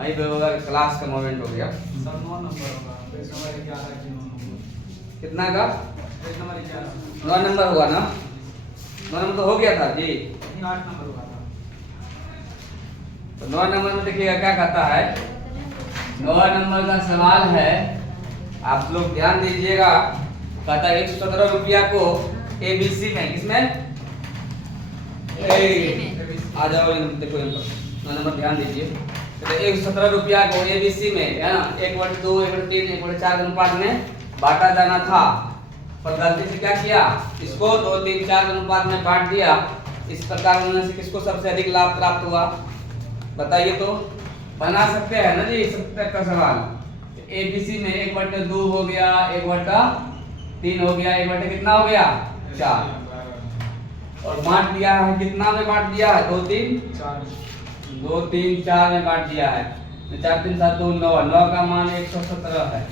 वहीं पे होगा कि क्लास का मोमेंट हो गया। सर 9 नंबर होगा, पेज नंबर 11 की 9 नंबर, कितना का? पेज नंबर 11, 9 नंबर होगा ना? 9 नंबर तो हो गया था जी। नहीं 8 नंबर हुआ था। तो 9 नंबर में देखिएगा क्या कहता है। 9 नंबर का सवाल है, आप लोग ध्यान दीजिएगा। कहता है 117 रुपया को एबीसी में, किसमें? आ जाओ देखो यहाँ पर 9 नंबर ध्यान दीजिए। तो 117 रुपया को एबीसी में, है ना, 1/2, 1/3, 1/4 के अनुपात में बांटा जाना था, पर गलती से क्या किया, इसको 2, 3, 4 के अनुपात में बांट दिया। इस प्रकार उनमें से किसको सबसे अधिक लाभ प्राप्त हुआ, बताइए। तो बना सकते हैं ना जी 70 का सवाल। एबीसी में 1/2 हो गया, 1/3 हो गया, 1/, कितना हो गया, 4, और बांट दिया है कितना में बांट दिया है, 2, 3, 4, 2, 3, 4 में बांट दिया है। 4, 3, 7, 2, 9, 9 का मान 117 है।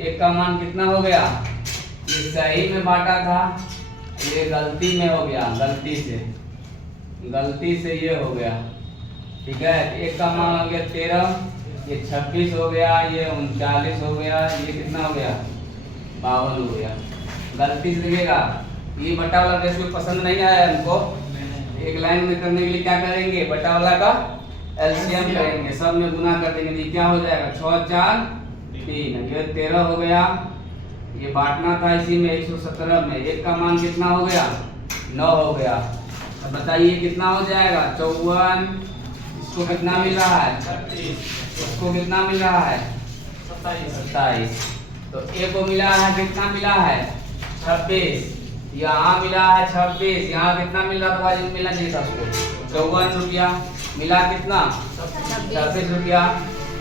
1 का मान कितना हो गया, ये सही में बांटा था, ये गलती में हो गया, गलती से ये हो गया, ठीक है। 1 का मान हो गया 13, ये 26 हो गया, ये 39 हो गया, ये कितना हो गया, 52 हो गया। गलती से देखिएगा, ये बटा वाला रेशियो पसंद नहीं आया हमको। एक लाइन में करने के लिए क्या करेंगे, बटा वाला का एलसीएम करेंगे, सब में गुना कर देंगे, ये क्या हो जाएगा, 6, 4, 3, ये 13 हो गया। ये बांटना था इसी में 117 में, 1 का मान कितना हो गया, 9 हो गया। अब बताइए कितना हो जाएगा, 54, इसको कितना मिल रहा है, 36, इसको कितना मिल रहा है, 27। तो ए को मिला है कितना मिला है, 26, यहाँ मिला है 26, यहाँ कितना मिल रहा था, मिला नहीं था उसको, 54 रुपया मिला, कितना, 26 रुपया।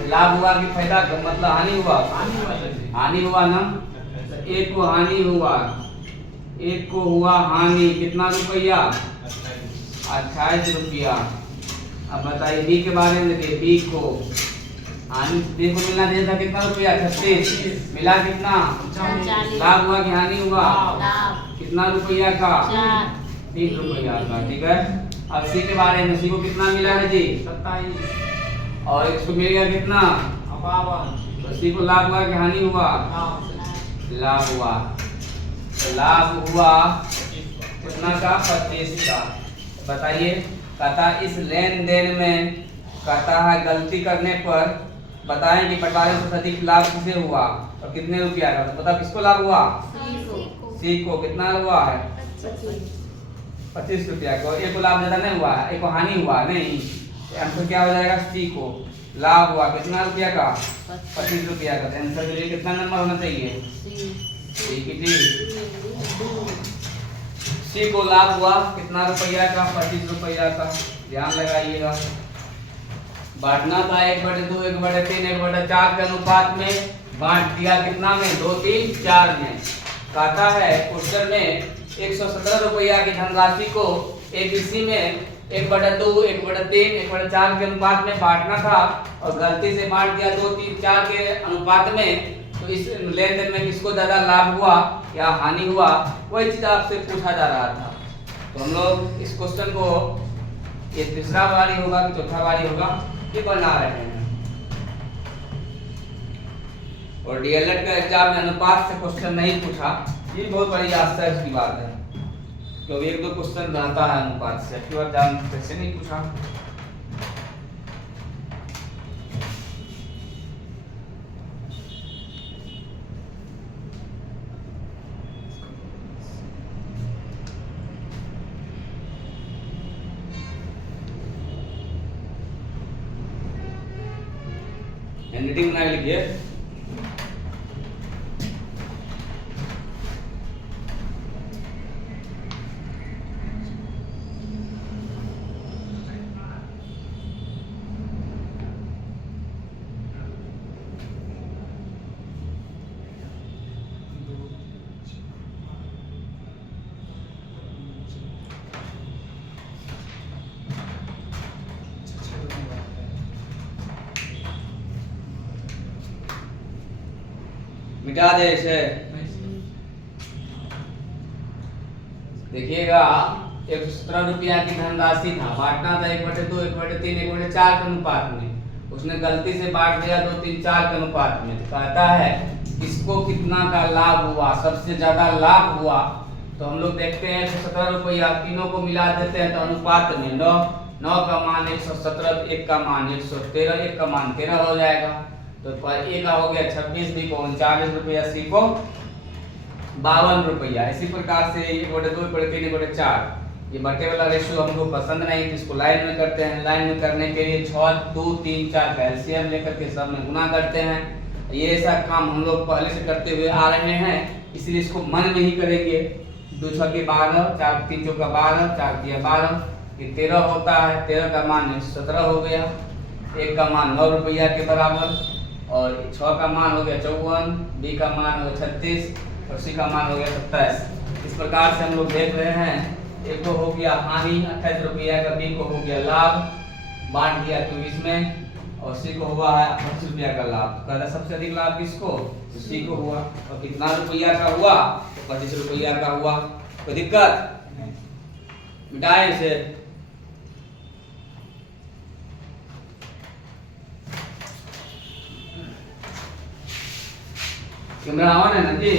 लाभ हुआ कि फायदा, मतलब हानि हुआ, हानि हुआ ना। एक को हानि हुआ, एक को हुआ हानि, कितना रुपया, 28 रुपया। अब बताइए बी के बारे में, देखिए बी को हानि, बी को मिलना चाहिए था कितना रुपया, 36, मिला कितना, लाभ हुआ कि हानि हुआ, कितना रुपया का, 3 रुपया का, ठीक है। अब सी के बारे में, सी को कितना मिला है जी, 27, और इसको मिल गया कितना, 52, तो सी को लाभ हुआ कि हानि हुआ, लाभ हुआ। तो लाभ हुआ कितना का, 25 का। बताइए, कहता इस लेन देन में, कहता है गलती करने पर बताएं कि बंटवारे से अधिक लाभ किसे हुआ और कितने रुपया का। तो बता किसको लाभ हुआ, सी को। कितना हुआ है, 25 रुपया को। एक को लाभ ज्यादा नहीं हुआ है, एक को हानि हुआ नहीं, आंसर क्या हो जाएगा, सी को लाभ हुआ कितना रुपया का, 25 रुपया का। आंसर के लिए कितना नंबर होना चाहिए, सी को लाभ हुआ कितना रुपया का, 25 रुपया का। ध्यान लगाइएगा। बांटना था 1/2, 1/3, 1/4 के अनुपात में बांट दिया, कितना में, 2, 3, 4 में। कहता है क्वेश्चन में 117 रुपया की धनराशि को एबीसी में 1/2, 1/3, 1/4 के अनुपात में बांटना था, और गलती से बांट दिया 2, 3, 4 के अनुपात में। तो इस लेन देन में किसको ज्यादा लाभ हुआ या हानि हुआ, वही चीज आपसे पूछा जा रहा था। तो हम लोग इस क्वेश्चन को, ये तीसरा बारी होगा कि चौथा बारी होगा, ये बना रहे हैं। और डीएलएड का एग्जाम में अनुपात से क्वेश्चन नहीं पूछा, ये बहुत बड़ी आश्चर्य की बात है, क्योंकि 1-2 क्वेश्चन रहता है अनुपात से, अगली बार जान कैसे नहीं पूछा। हैंडराइटिंग बना के लिखिए। मिटा दे इसे। देखिएगा 117 रुपया की धनराशि था, बांटना था 1/2, 1/3, 1/4 के अनुपात में। उसने गलती से बांट दिया 2, 3, 4 के अनुपात में, तो कहता है इसको कितना का लाभ हुआ, सबसे ज्यादा लाभ हुआ। तो हम लोग देखते हैं 117 रुपया, तीनों को मिला देते हैं तो अनुपात में 9 का मान 117, 1 का मान 113, 1 का मान 13 हो जाएगा। तो ए का हो गया 26, बी को 39 रुपया, सी को 52 रुपया। इसी प्रकार से 1/2, 1/3, 1/4 ये बटे वाला रेशियो हमको पसंद नहीं, तो इसको लाइन में करते हैं। लाइन में करने के लिए 6, 2, 3, 4 का एलसीएम लेकर के सब में गुना करते हैं। ये ऐसा काम हम लोग पहले से करते हुए आ रहे हैं, इसलिए इसको मन में ही करेंगे। 2 6 के 12, 4 3 चौका 12, 4 तिया 12, ये 13 होता है। 13 का मान 17 हो गया, 1 का मान 9 रुपया के बराबर, और 6 का मान हो गया 54, बी का मान हो गया 36 और सी का मान हो गया 27। इस प्रकार से हम लोग देख रहे हैं, एक को हो गया हानि 28 रुपया का, बी को हो गया लाभ, बांट दिया 24 में, और सी को हुआ है 25 रुपया का लाभ। कहता सबसे अधिक लाभ किसको, तो सी को हुआ। और कितना रुपया का हुआ, तो 25 रुपया का हुआ। कोई दिक्कत, मिटाए इसे। कैमरा ऑन है ना जी?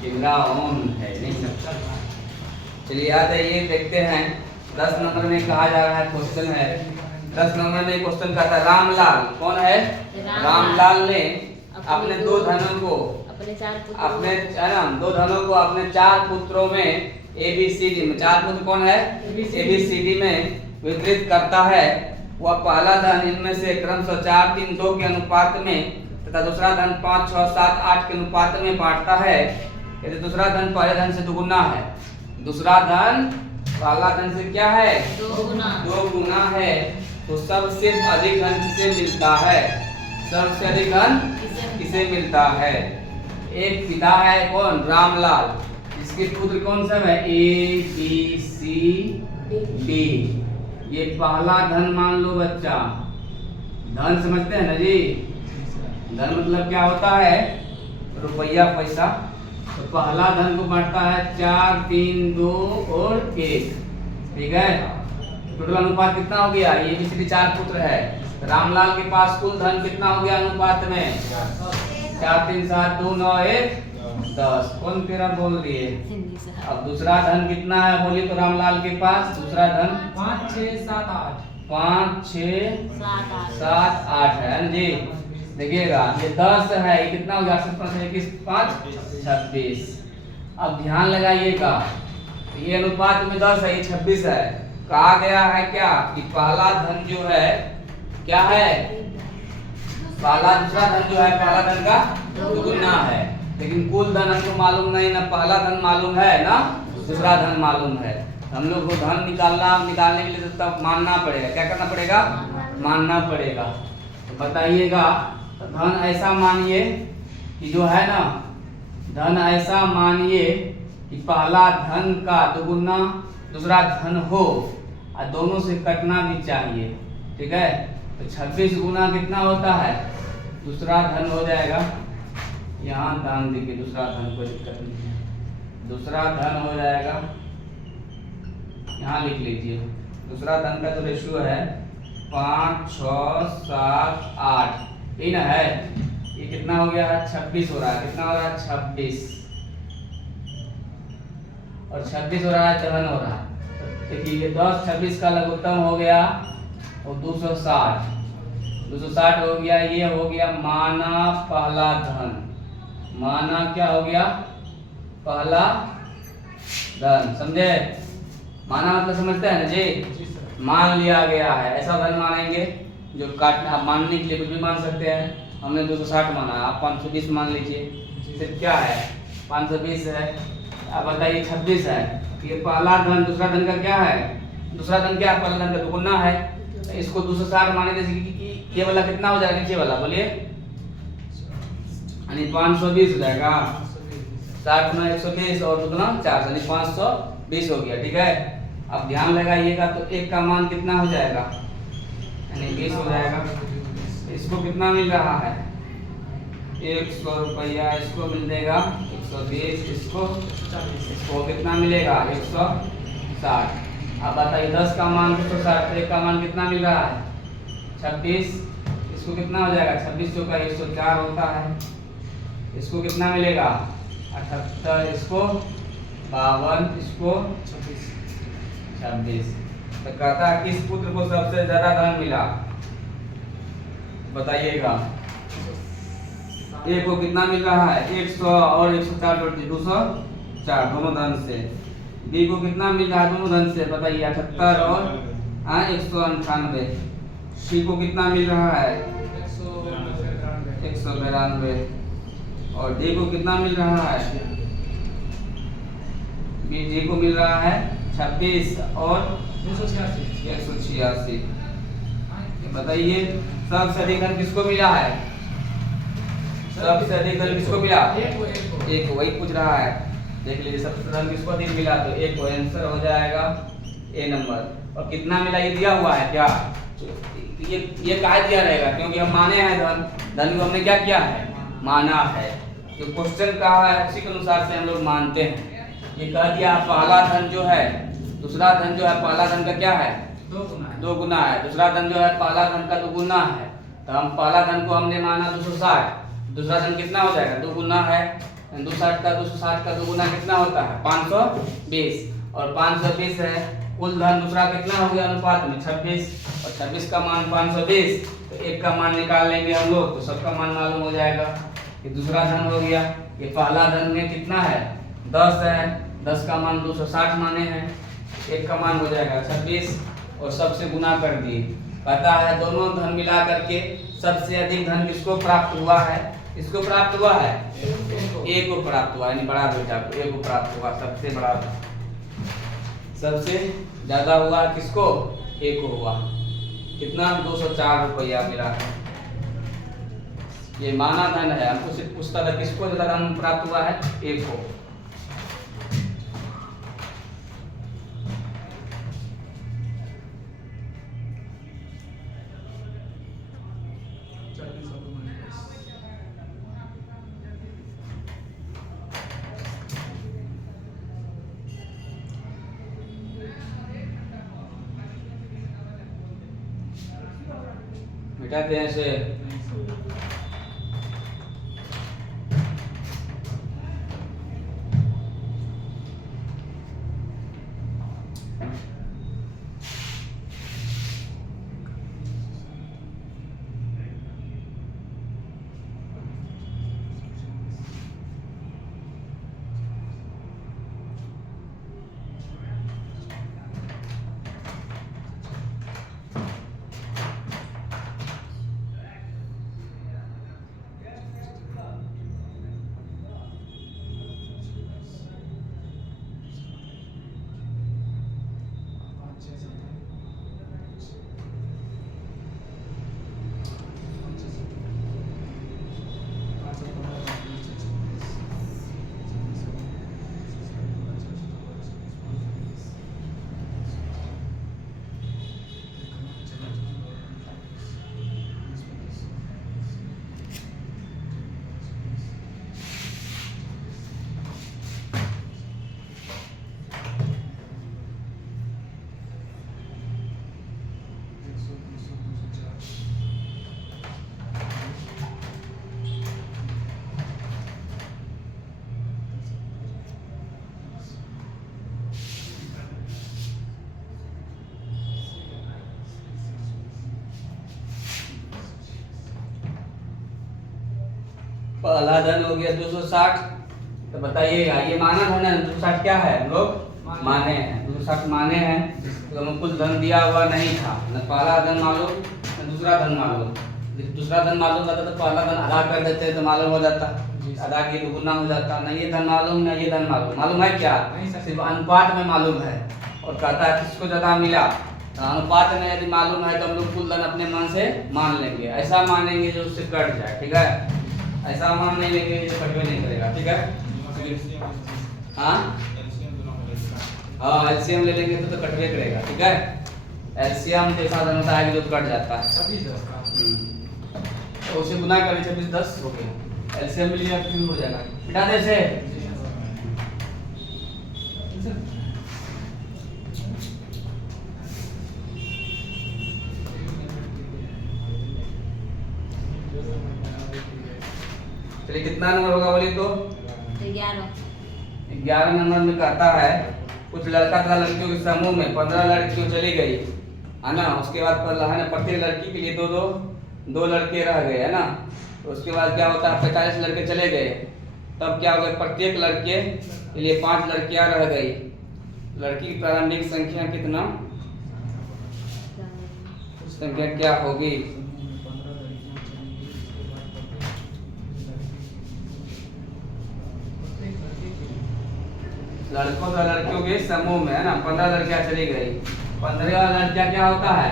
कैमरा ऑन है नहीं सकता। चलिए आ जाइए, देखते हैं 10 नंबर में कहा जा रहा है, क्वेश्चन है 10 नंबर में क्वेश्चन का था रामलाल। कौन है? रामलाल ने अपने 2 धनों को अपने दो धनों को अपने 4 पुत्रों में ABCD में, 4 पुत्र कौन है? ABCD में वितरित करता है। वह पहला धन इनमें से क्रमशः 4, 3, 2 के अनुपात में तथा दूसरा धन 5, 6, 7, 8 के अनुपात में बांटता है। यदि दूसरा धन पहले धन से दुगुना है, दूसरा धन पहला धन से क्या है? 2 गुना है, तो सबसे अधिक धन किसे मिलता है? सबसे अधिक धन किसे मिलता है? एक पिता है कौन? रामलाल, इसके पुत्र कौन सब है? A B C D। ये पहला धन मान लो बच्चा, धन समझते हैं ना जी? धन मतलब क्या होता है? रुपया, पैसा। तो पहला धन को बांटता है 4, 3, 2 और 1, ठीक है। टोटल अनुपात कितना हो गया? ये भी 4 पुत्र है। रामलाल के पास कुल धन कितना हो गया अनुपात में? 4, 3, 7, 2, 9, 1, 10। कौन तेरा बोल दिए? अब दूसरा धन कितना है बोलिए तो रामलाल के पास? दूसरा धन 5, 6, 7, 8 5, 6, 7, 8 है ना जी? देखिएगा ये 10 है, ये कितना हो गया? 21, 5, 26। अब ध्यान लगाइएगा, ये अनुपात में 10 है, ये 26 है। कहा गया है क्या कि पहला धन जो है क्या है? दूसरा धन जो है पहला धन का दुगुना है। लेकिन कुल धन हमको मालूम नहीं, ना पहला धन मालूम है ना दूसरा धन मालूम है। हम लोग को धन निकालने के लिए तब मानना पड़ेगा। क्या करना पड़ेगा? मानना पड़ेगा। तो बताइएगा, धन ऐसा मानिए कि जो है ना, धन ऐसा मानिए कि पहला धन का दुगुना दूसरा धन हो और दोनों से कटना भी चाहिए, ठीक है। तो 26 गुना कितना होता है? दूसरा धन हो जाएगा, यहाँ ध्यान दीजिए, दूसरा धन कोई दिक्कत नहीं है। दूसरा धन हो जाएगा, यहाँ लिख लीजिए। दूसरा धन का जो रेशियो है 5, 6, 7, 8, ये ना है। ये कितना हो गया है? 26 हो रहा है। कितना हो रहा है? 26। और 26 हो रहा है, दहन हो रहा है। देखिए ये 10, 26 का लघुत्तम हो गया और 260 हो गया। ये हो गया माना पहला धन। माना क्या हो गया? पहला धन। समझे? माना मतलब समझते हैं ना जी? मान लिया गया है, ऐसा धन मानेंगे जो काटना। आप मानने के लिए कुछ भी मान सकते हैं। हमने 260 माना, आप 520 मान लीजिए। सिर्फ क्या है? 520 है। अब बताइए 26 है। ये पहला धन, दूसरा धन का क्या है? दूसरा धन क्या है? पहला धन का दुगुना है। इसको 260 माने, जैसे कि ये वाला कितना हो जाएगा? नीचे वाला बोलिए, यानी 520 हो जाएगा। 60 गुना 120 और दुगुना 4, यानी 520 हो गया, ठीक है। अब ध्यान लगाइएगा, तो 1 का मान कितना हो जाएगा? यानी 20 हो जाएगा। इसको कितना मिल रहा है? 100 रुपया इसको मिल देगा, 120 इसको कितना मिलेगा? 160। अब बताइए 10 का मान 260, 1 का मान कितना मिल रहा है 26, इसको कितना हो जाएगा 26 चौका 104 होता है, इसको कितना मिलेगा 78, इसको 52, इसको 26। तो कहता है किस पुत्र को सबसे ज्यादा धन मिला, बताइएगा। ए को कितना मिल रहा है 100 और 104 जोड़ दिए 204 दोनों धन से। बी को कितना मिल रहा है दोनों धन से, बताइए 78 और 198। सी को कितना मिल रहा है 192 और डी को कितना मिल रहा है, डी को मिल रहा है 26 और 186। बताइए सबसे अधिक धन किसको मिला है, सबसे अधिक धन किसको मिला, एक वही पूछ रहा है। देख लीजिए सबसे धन किसको अधिक मिला, तो एक को आंसर हो जाएगा ए नंबर। और कितना मिला ये दिया हुआ है क्या, ये काहे दिया रहेगा, क्योंकि हम माने हैं धन को हमने क्या किया है माना है, जो क्वेश्चन का है उसी के अनुसार से हम लोग मानते हैं। ये कह दिया पहला धन जो है दूसरा धन जो है पहला धन का क्या है 2 गुना है, दूसरा धन जो है पहला धन का 2 गुना है। तो हम पहला धन को हमने माना 260, दूसरा धन कितना हो जाएगा 2 गुना है, 260 का 2 गुना कितना होता है 520 और 520 है कुल धन। दूसरा कितना हो गया अनुपात में 26 और 26 का मान 520, तो एक का मान निकाल लेंगे हम लोग तो सबका मान मालूम हो जाएगा। ये दूसरा धन हो गया, ये पहला धन में कितना है 10 है, 10 का मान 260 माने हैं, एक का मान हो जाएगा 26 और सबसे गुना कर दिए। पता है दोनों धन मिला करके सबसे अधिक धन किसको प्राप्त हुआ है, इसको प्राप्त हुआ है ए को प्राप्त हुआ, यानी बड़ा बेटा को ए को प्राप्त हुआ, सबसे बड़ा सबसे ज्यादा हुआ किसको ए को हुआ। कितना 204 रुपया मिला है, ये माना धन है। हमको सिर्फ पूछता था किसको ज्यादा धन प्राप्त हुआ है ए को। मिटाते हैं इसे, पहला धन हो गया 260। तो बताइएगा ये माना धन है 260 क्या है हम लोग माने हैं, 260 माने हैं। तो हमें कुछ धन दिया हुआ नहीं था, न पहला धन मालूम न दूसरा धन मालूम। दूसरा धन मालूम रहता तो पहला धन आधा कर देते तो मालूम हो जाता, आधा की दुगुना हो जाता। न ये धन मालूम न ये धन मालूम, मालूम है क्या सिर्फ अनुपात में मालूम है। और कहता है किसको ज्यादा मिला, तो अनुपात में यदि मालूम है तो हम लोग कुल धन अपने मन से मान लेंगे, ऐसा मानेंगे जो उससे कट जाए, ठीक है। ऐसा मान नहीं लेंगे जो कटवे नहीं करेगा, ठीक है। हाँ हाँ एलसीएम ले लेंगे तो कटवे करेगा, ठीक है। एलसीएम जैसा धन होता है कि जो कट जाता है। तो उसे गुना करें 26 10 हो गया, एलसीएम मिल गया फिर हो जाएगा। मिटा दे इसे चलिए कितना नंबर होगा बोलिए तो 11। 11 नंबर में कहता है कुछ लड़का तथा लड़कियों के समूह में 15 लड़कियों चली गई है ना। उसके बाद है ना प्रत्येक लड़की के लिए दो लड़के रह गए है ना। तो उसके बाद क्या होता है 45 लड़के चले गए, तब क्या हो गया प्रत्येक लड़के के लिए 5 लड़कियां रह गई। लड़की की प्रारंभिक संख्या कितना संख्या क्या होगी? लड़कों तथा लड़कियों के समूह में है ना 15 लड़कियां चली गई। 15 लड़कियां क्या होता है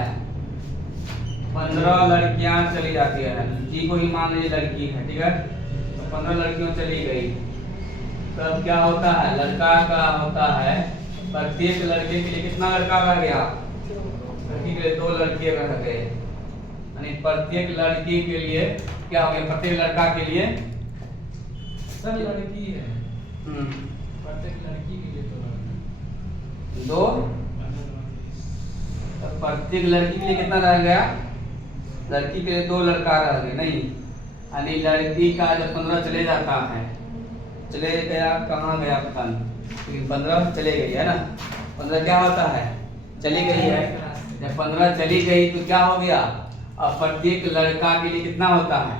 15 लड़कियां चली जाती है। जी को ही मान लीजिए लड़की है, ठीक है। तो 15 लड़कियों चली गई, तब क्या होता है लड़का का होता है प्रत्येक लड़के के लिए कितना लड़का रह गया? लड़की के लिए 2 लड़के रह गए। यानी प्रत्येक लड़की के लिए क्या हो गया प्रत्येक लड़का के लिए सर लड़की है, हम्म प्रत्येक लड़की के लिए तो लड़का। 2। तो प्रत्येक लड़की के लिए कितना रह गया? लड़की के लिए 2 लड़का रह गए नहीं। यानी लड़की का जब 15 चले जाता है, चले गया कहाँ गया पता नहीं, 15 चले गई है ना। 15 क्या होता है चली गई है। जब 15 चली गई तो क्या हो गया अब प्रत्येक लड़का के लिए कितना होता है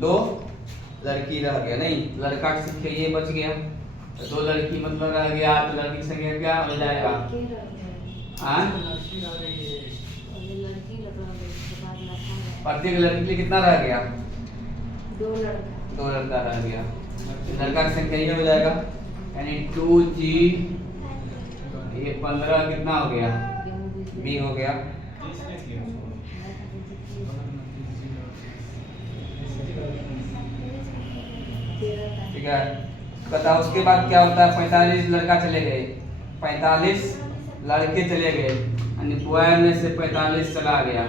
2 लड़की रह गया नहीं। लड़का की संख्या ये बच गया, तो 2 लड़की मतलब रह गया, तो लड़की की संख्या क्या हो जाएगा? हाँ लड़की रह रही है, प्रत्येक लड़की के लिए कितना रह गया? 2 लड़का। 2 लड़का रह गया। लड़का की संख्या ये हो जाएगा यानी 2G, ये 15 कितना हो गया B हो गया। ठीक है, बताओ उसके बाद क्या होता है 45 लड़का चले गए, 45 लड़के चले गए यानी बॉय में से 45 चला गया।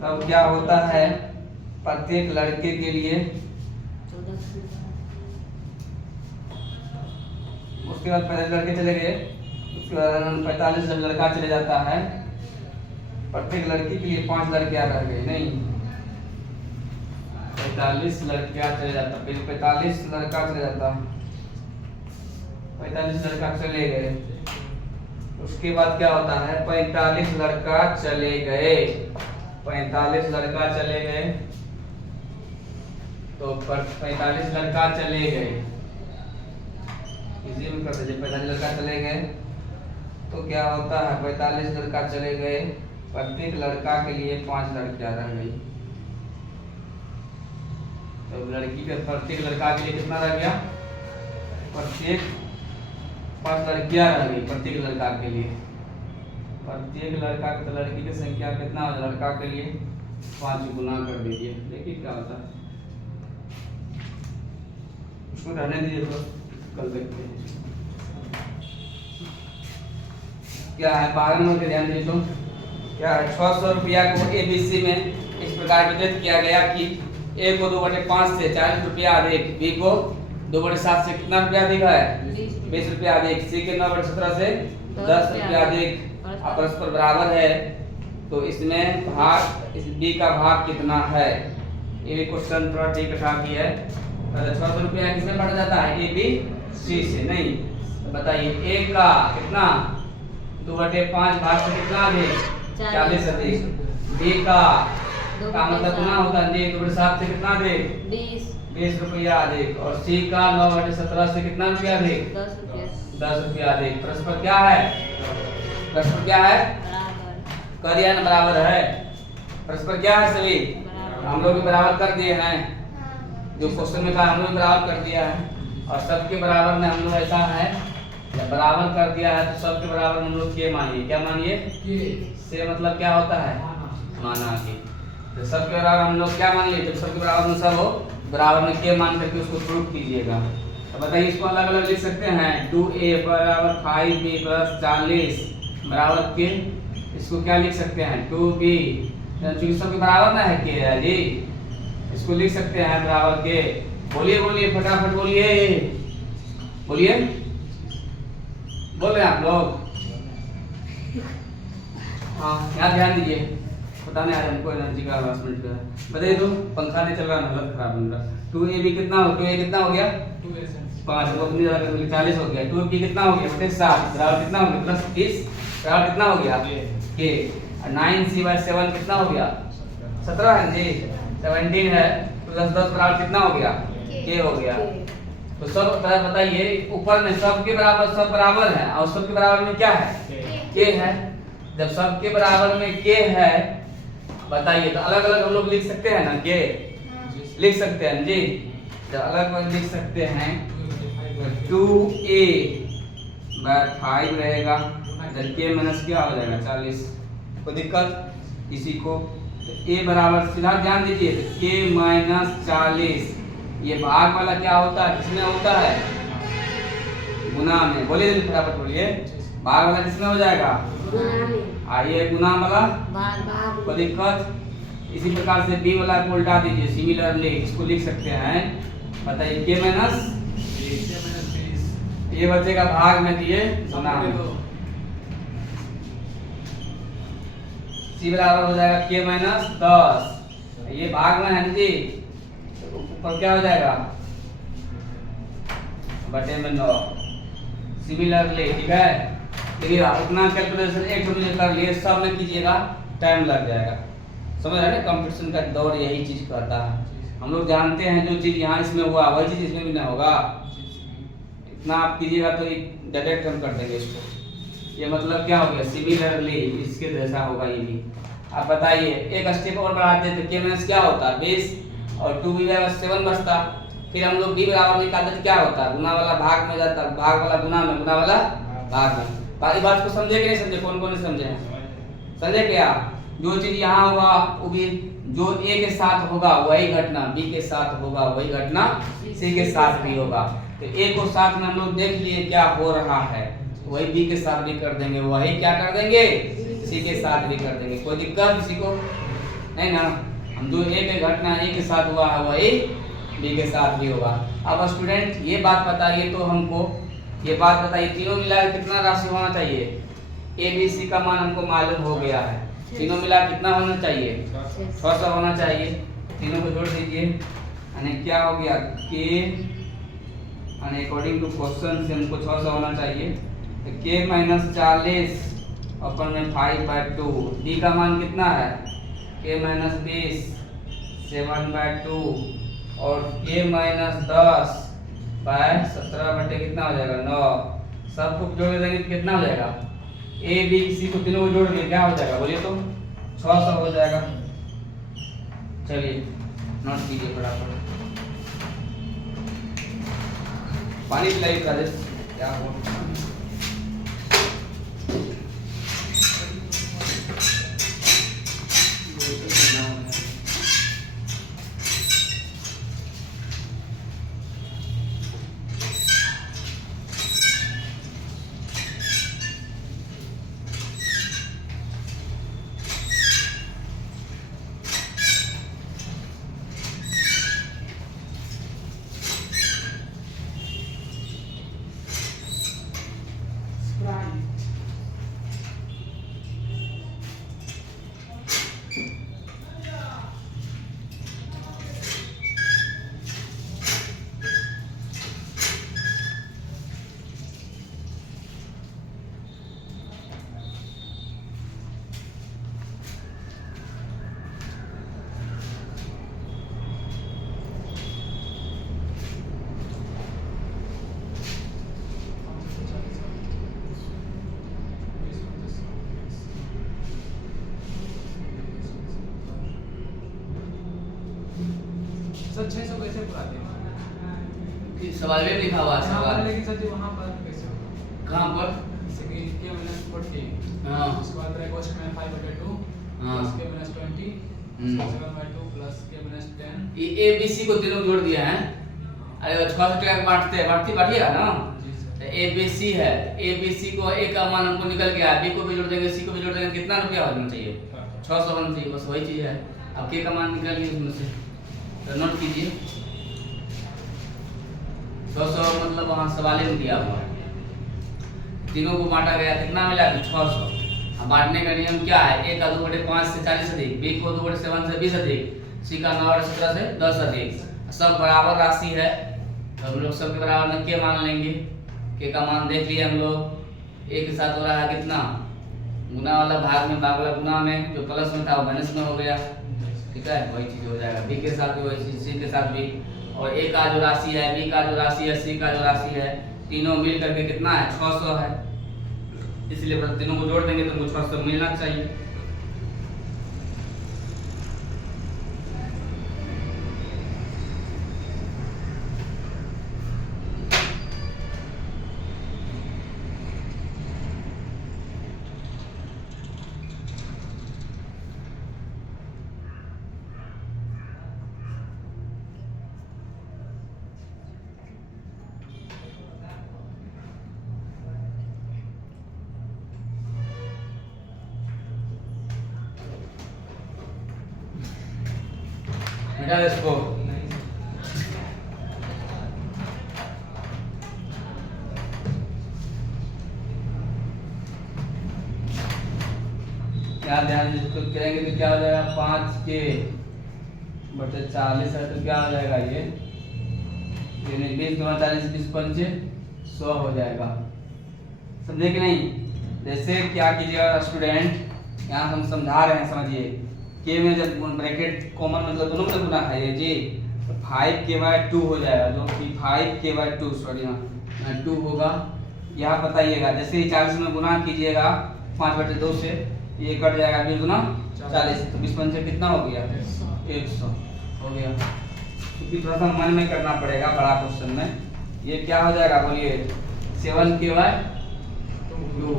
तब क्या होता है प्रत्येक लड़के के लिए 14। उसके बाद 45 लड़के चले गए, उसके बाद 45 जब लड़का चले जाता है प्रत्येक लड़की के लिए 5 लड़कियां रह गई नहीं। 45 लड़कियां चले जाता, फिर 45 लड़का चले जाता, 45 लड़का चले गए। उसके बाद क्या होता है 45 लड़का चले गए, 45 लड़का चले गए, तो 45 लड़का चले गए इसी में कर दीजिए। 45 लड़का चले गए तो क्या होता है 45 लड़का चले गए, प्रत्येक लड़का के लिए 5 लड़कियां रह गई। तो लड़की के प्रत्येक लड़का के लिए कितना रह गया? प्रत्येक 5 लड़कियां रह गई प्रत्येक लड़का के लिए। प्रत्येक लड़का तो लड़की की संख्या कितना हो? लड़का के लिए 5 गुना कर दीजिए, देखिए क्या होता है। उसको रहने दीजिए, तो कल देखते हैं क्या है। 12 नंबर के ध्यान दीजिए, तो क्या है 600 रुपया को ABC में इस प्रकार वितरित किया गया कि A को 2/5 से 40 रुपया अधिक, B को 2/7 से कितना रुपया अधिक है? 20 रुपया अधिक, C के 9/17 से 10 रुपया अधिक परस्पर बराबर है। तो इसमें भाग इस B का भाग कितना है? ये क्वेश्चन थोड़ा ठीक ठाक ही है। 600 रुपया किसमें बढ़ जाता है? ABC से नहीं। तो बताइए A का कितना 2/5 भाग से कितना अधिक? 40 अधिक। B का मतलब गुना होता है 2/7 से कितना अधिक? 20 रुपया अधिक। और C का 9/17 से कितना रुपया अधिक? 10 रुपया अधिक। परस्पर क्या है? परस्पर क्या है? कर दिया ना, बराबर है। परस्पर क्या है सभी? हम लोग भी बराबर कर दिए हैं, जो क्वेश्चन में कहा हम लोग बराबर कर दिया है। और सबके बराबर में हम लोग ऐसा है जब बराबर कर दिया है तो सबके बराबर हम लोग के मानिए। क्या मानिए? से मतलब क्या होता है? माना कि। तो सबके बराबर हम लोग क्या मान लिए? जब सबके बराबर में सब हो, बराबर में के मान करके उसको प्रूव कीजिएगा। तो बताइए इसको अलग अलग लिख सकते हैं। 2A बराबर 5B प्लस 40 बराबर के। इसको क्या लिख सकते हैं? 2B, क्योंकि सबके बराबर ना है के है जी, इसको लिख सकते हैं बराबर के। बोलिए बोलिए फटाफट बोलिए, बोलिए बोल रहे हैं आप लोग। हाँ यहाँ ध्यान दीजिए, पता नहीं आज हमको एनर्जी का हरासमेंट कर बताइए तो पंखा नहीं चल रहा हालत खराब बन रहा 2ab कितना हो 2a कितना हो गया 5 को अपनी जगह कर 40 हो गया 2b कितना हो गया बटे 7 बराबर कितना हो गया प्लस 30 बराबर कितना हो गया k और 9c/7 कितना हो गया 17 है जी 17 है प्लस 10 बराबर कितना हो गया k हो गया। तो सब बताइए ऊपर में सब के बराबर सब बराबर है और सब के बराबर में क्या है k है। जब सब के बराबर में k है बताइए तो अलग अलग हम लोग लिख सकते हैं ना k लिख सकते हैं जी। जब अलग अलग लिख सकते हैं तो 2a बाय 5 रहेगा इधर k माइनस क्या हो जाएगा 40 कोई दिक्कत इसी को तो a बराबर सीधा ध्यान दीजिए k माइनस 40 ये भाग वाला क्या होता है किसमें होता है गुना में बोलिए जल्दी फटाफट बोलिए भाग वाला किसमें हो जाएगा गुना में आइए गुना वाला भाग कोई दिक्कत इसी प्रकार से b वाला को उल्टा दीजिए सिमिलरली इसको लिख सकते हैं बताइए k माइनस ये बचेगा भाग में दिए गुना में c बराबर हो जाएगा k माइनस 10 ये भाग में है ना जी ऊपर क्या हो जाएगा बटे में 9 सिमिलरली ठीक है देखिए उतना कैलकुलेशन एक मिनट कर लिए सब में कीजिएगा टाइम लग जाएगा समझ रहे हैं कंपटीशन का दौर यही चीज करता है हम लोग जानते हैं जो चीज यहाँ इसमें हुआ वही चीज इसमें भी ना होगा इतना आप कीजिएगा तो डायरेक्ट हम कर देंगे इसको ये मतलब क्या हो गया सिमिलरली इसके जैसा होगा ये भी। आप बताइए एक स्टेप और बढ़ाते तो k माइनस क्या होता 20 और 2b बराबर 7 बचता फिर हम लोग b बराबर निकालते तो क्या होता गुना वाला भाग में जाता भाग वाला गुना में गुना वाला भाग में। बाकी बात को समझे कि नहीं समझे कौन कौन नहीं समझे समझे क्या जो चीज यहाँ हुआ वो भी जो a के साथ होगा वही घटना b के साथ होगा वही घटना c के साथ भी होगा। तो a को साथ में हम लोग देख लिए क्या हो रहा है वही b के साथ भी कर देंगे वही क्या कर देंगे c के साथ भी कर देंगे कोई दिक्कत किसी को नहीं ना। हम जो a के घटना a के साथ हुआ है वही b के साथ भी होगा। अब स्टूडेंट ये बात बताइए तो हमको ये बात बताइए तीनों मिला कितना राशि होना चाहिए a b c का मान हमको मालूम हो गया है तीनों मिला कितना होना चाहिए 600 होना चाहिए तीनों को जोड़ दीजिए यानी क्या हो गया k यानी अकॉर्डिंग टू क्वेश्चन से हमको 600 होना चाहिए तो k माइनस 40 अपन में 5/2 d का मान कितना है k माइनस 20 7/2 और k माइनस 10 बाय 17 बटे कितना हो जाएगा 9 सबको जोड़ देंगे तो कितना हो जाएगा a b c को तीनों को जोड़ के क्या हो जाएगा बोलिए तो 600 हो जाएगा। चलिए नोट कीजिए फटाफट पानी पिलाइए राजेश क्या हो सर 600 कैसे बुलाते हैं सवाल में लिखा हुआ है सवाल लेकिन सर जी वहां पर कैसे कहां पर जैसे कि k - 40 हां उसके बाद ब्रैकेट में 5/2 हां प्लस k - 20 7/2 प्लस k - 10 ये a b c को तीनों जोड़ दिया है अरे 600 टका बांटते हैं बांटिएगा ना जी सर ए बी सी है ए बी सी को a का मान हमको निकल गया b को भी जोड़ देंगे c को भी जोड़ देंगे कितना रुपया होना चाहिए 600 होना चाहिए बस वही चीज है। अब k का मान निकाल लिए उसमें से तो नोट कीजिए 600 मतलब वहाँ सवाल में दिया हुआ है तीनों को बांटा गया कितना मिला 600 अब बांटने का नियम क्या है? a का 2/5 से 40 अधिक, b को 2/7 से 20 अधिक, c का 9/17 से 10 अधिक। सब बराबर राशि है तो हम लोग सबके बराबर में k मान लेंगे। k का मान देख लिए हम लोग। a के साथ हो रहा है कितना? गुना वाला भाग में, भाग वाला गुना में, जो प्लस में था वो माइनस में हो गया। ठीक है, वही चीज हो जाएगा। b के साथ भी वही चीज, c के साथ भी। और a का जो राशि है, b का जो राशि है, c का जो राशि है, तीनों मिल करके कितना है? 600 है। इसलिए तीनों को जोड़ देंगे तो मुझे 600 मिलना चाहिए। मिटा दे इसको। क्या ध्यान इसको करेंगे तो क्या हो जाएगा? 5k बटे 40 है तो क्या हो जाएगा? ये 20 गुना 40, 20 पंचे 100 हो जाएगा। समझे कि नहीं? जैसे क्या कीजिएगा स्टूडेंट, यहाँ हम समझा रहे हैं, समझिए। k में जब ब्रैकेट कॉमन मतलब दोनों में गुना है ये जी, तो 5k/2 हो जाएगा, जो कि 5k/2 सॉरी हाँ 2 होगा। यहाँ बताइएगा, जैसे ही 40 में गुना कीजिएगा 5/2 से, ये कट जाएगा 20 गुना 40, तो 20 पंचे कितना हो गया? 100 हो गया। क्योंकि थोड़ा सा मन में करना पड़ेगा बड़ा क्वेश्चन में। ये क्या हो जाएगा बोलिए? 7k/2।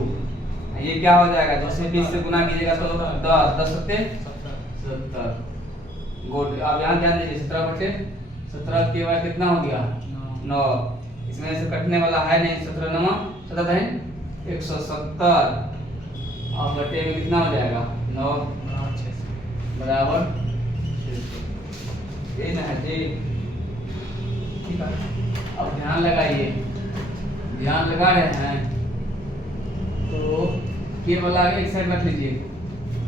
ये क्या हो जाएगा? जैसे 20 से गुना कीजिएगा तो 10 10 70। गुड। अब यहाँ ध्यान दीजिए, 17/17 कितना हो गया? 9। इसमें से कटने वाला है नहीं, 17 9 17 है 170। और बटे में कितना हो जाएगा? 9 बराबर 600। ये ना है जी, ठीक है। अब ध्यान लगाइए, ध्यान लगा रहे हैं तो k वाला एक साइड रख लीजिए।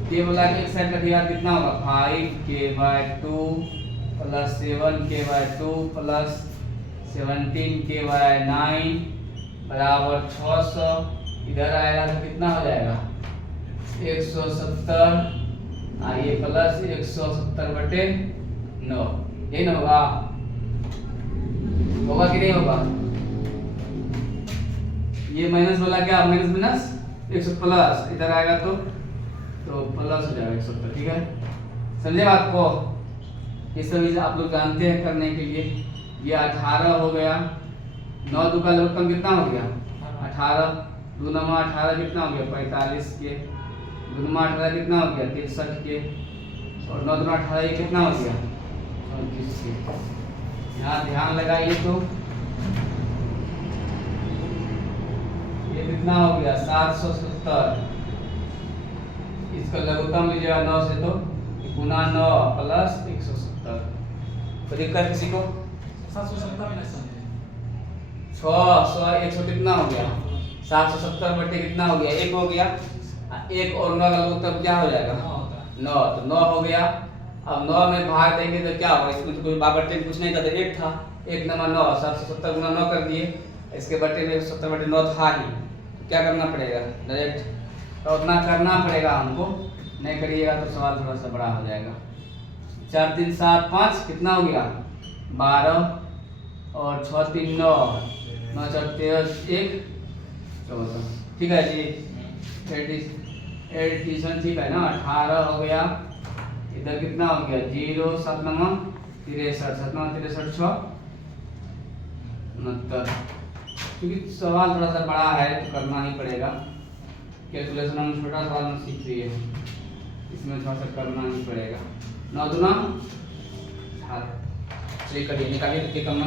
k वाला एक साइड रखिएगा, कितना होगा? 5k/2 plus 7k/2 plus 17k/9 बराबर 600। इधर आएगा तो कितना हो जाएगा? 170। आइए प्लस 170/9, यही ना होगा? होगा कि नहीं होगा? ये माइनस वाला क्या? माइनस माइनस 100 प्लस, इधर आएगा तो प्लस हो जाएगा 170। ठीक है, समझे बात को? ये सभी आप लोग जानते हैं करने के लिए। ये 18 हो गया। 9 2 का लघुत्तम कितना हो गया? 18। 2 9 18 कितना हो गया? 45 के। 2 9 18 कितना हो गया? 63 के। और 9 2 18 ये कितना हो गया? 34 के। यहाँ ध्यान लगाइए तो ये कितना हो गया? 770। इसका लघुत्तम लीजिएगा 9 से तो गुना 9 प्लस 170। तो दिक्कत किसी को? 770 में 100 कितना हो गया? 770 बटे कितना हो गया? 1 हो गया। 1 और 9 का लघुत्तम क्या हो जाएगा? 9। तो 9 हो गया। अब 9 में भाग देंगे तो क्या होगा? इसमें तो कोई बटे कुछ नहीं था, तो 1 था। 1 9 9, 770 गुना 9 कर दिए। इसके बटे में 70/9 था ही, तो क्या करना पड़ेगा? डायरेक्ट तो उतना करना पड़ेगा हमको, नहीं करिएगा तो सवाल थोड़ा सा बड़ा हो जाएगा। 4 3 7 5 कितना हो गया? 12 और 6 3 9 9 4 13 1 14। ठीक है जी, एडिशन ठीक है ना? 18 हो गया। इधर कितना हो गया? 0 7 9 63 7 9 63 6 69। क्योंकि सवाल थोड़ा सा बड़ा है तो करना ही पड़ेगा। कैलकुलेशन हम छोटा सवाल में सीख लिए हैं, इसमें थोड़ा सा करना ही पड़ेगा। 9 2 सही करिए, निकालिए के कम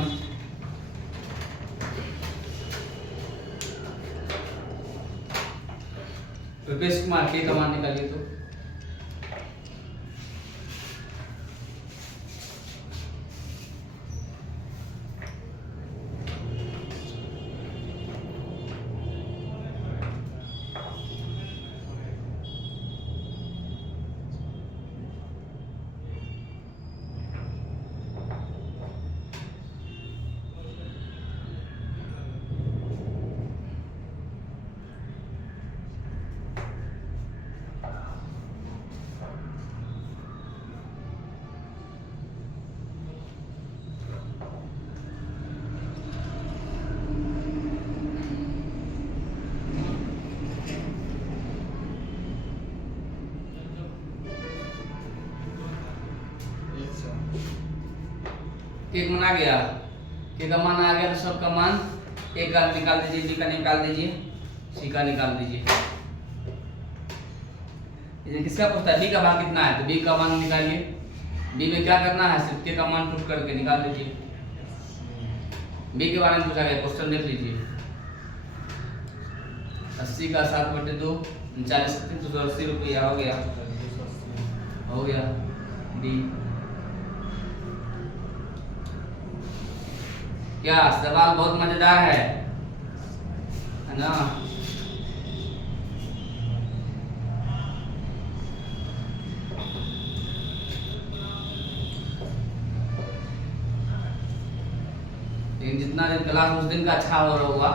रुपेश कुमार के कमान निकालिए तो के का मान आ गया, के का मान आ गया तो सब का मान ए का निकाल दीजिए, बी का निकाल दीजिए, सी का निकाल दीजिए। ये किसका पूछता है, बी का मान कितना है तो बी का मान निकालिए। बी में क्या करना है, सिर्फ के का मान पुट करके निकाल दीजिए। बी के बारे में पूछा गया, क्वेश्चन देख लीजिए। 80 का 7/2 39 380 रुपया हो गया, हो गया डी। क्या सवाल बहुत मजेदार है ना? लेकिन जितना दिन क्लास उस दिन का अच्छा हो रहा होगा,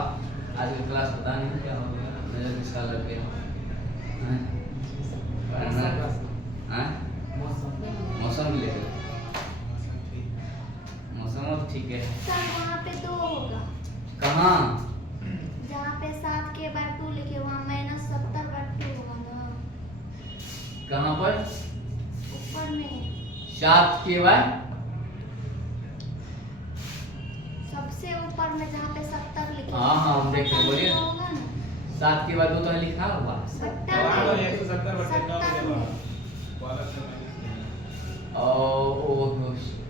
आज का क्लास पता नहीं क्या हो गया, नजर किसका लग गया। मौसम लेकर मौसम तो ठीक है। सर वहाँ पे 2 होगा। कहाँ? जहाँ पे 7/2 लिखे वहाँ -70/2 होगा ना। कहाँ पर? ऊपर में 7/2 सबसे ऊपर में जहाँ पे 70 लिखे। हाँ हाँ हम देख रहे, बोलिए। होगा ना 7/2 तो लिखा हुआ। बट्टा वहाँ तो में 170/9 में वाला समय ओ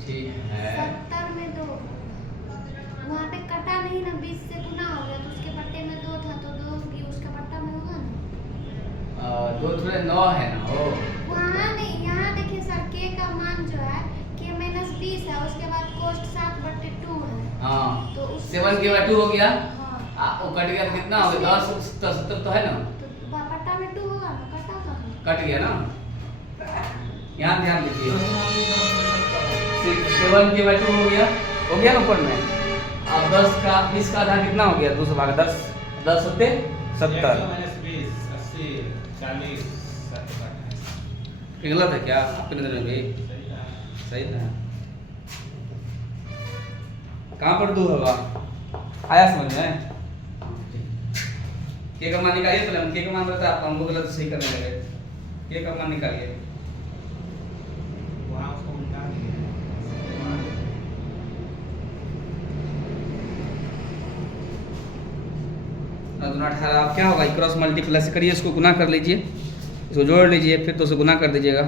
ठीक है। 70 में 2 वहाँ पे कटा नहीं ना, 20 से गुना हो गया तो उसके पट्टे में 2 था तो 2 भी उसका पट्टा में होगा ना। 2 थोड़े 9 है ना। ओ वहाँ नहीं, यहाँ देखिए सर के का मान जो है के -20 है, उसके बाद कोष्ट 7/2 है। हाँ तो उस 7/2 हो गया। हाँ वो कट गया तो कितना हो गया, 10 70 तो है ना, तो पट्टा में 2 होगा ना, कटा कहाँ? कट गया ना। यहाँ ध्यान दीजिए, 7/2 हो गया, हो गया ना ऊपर में। अब 10 का 20 का आधा कितना हो गया, 200 भाग 10, 10 सत्ते 70। -20 80 40 60 गलत है क्या आपके नजर में भी? सही था। कहाँ पर 2 होगा, आया समझ में? के का मान निकालिए, पहले हम के का मान बता, आप हमको गलत सही करने लगे। के का मान निकालिए। वहाँ उसको उल्टा दिया। 18 अब क्या होगा, क्रॉस मल्टीप्लाई से करिए, इसको गुना कर लीजिए, इसको जोड़ लीजिए, फिर तो उसे गुना कर दीजिएगा।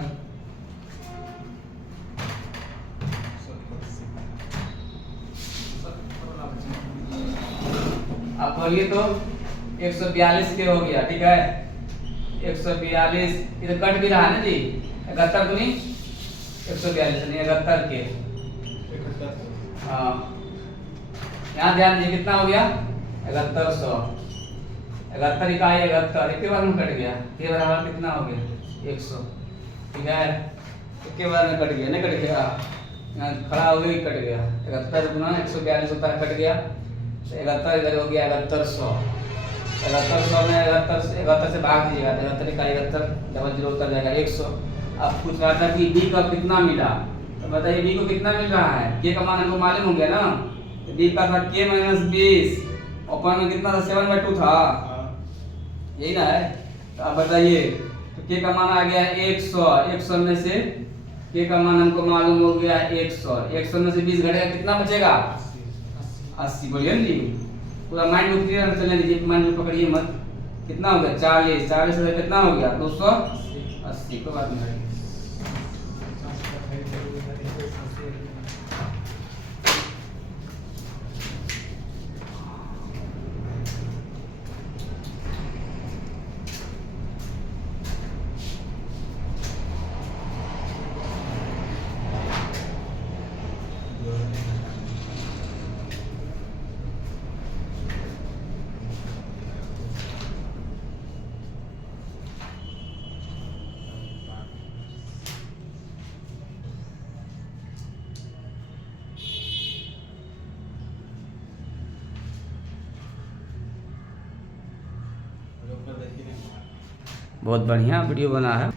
अब बोलिए तो 142 के हो गया, ठीक है। 142 इधर कट भी रहा है ना जी, 71 दूनी 142 नहीं 71 के। हाँ यहाँ ध्यान दीजिए, कितना हो गया 7100, 71 इकाई 71 एक बार में कट गया, के बराबर कितना हो गया 100, ठीक है। एक बार में कट गया, नहीं कट गया, यहाँ खड़ा हो गया कट गया, 71 गुना 142 होता है, कट गया 71 इधर हो गया 7100, 7100 में 71 से भाग दीजिएगा, 71 इकाई 71 डबल 0 उतर जाएगा 100। अब पूछ रहा था कि बी का कितना मिला, तो बताइए बी को कितना मिल रहा है, के का मान हमको मालूम हो गया ना, तो बी का था के -20, ओपन में कितना था 7/2 था, यही ना है। तो अब बताइए, तो के का मान आ गया 100, 100 में से के का मान हमको मालूम हो गया 100, 100 में से 20 घटेगा कितना बचेगा 80। बोलिए ना जी, पूरा माइंड में क्लियर चलने दीजिए, माइंड में पकड़िए मत। कितना हो गया 40, 40 से कितना हो गया 280, कोई बात नहीं। बहुत बढ़िया वीडियो बना है।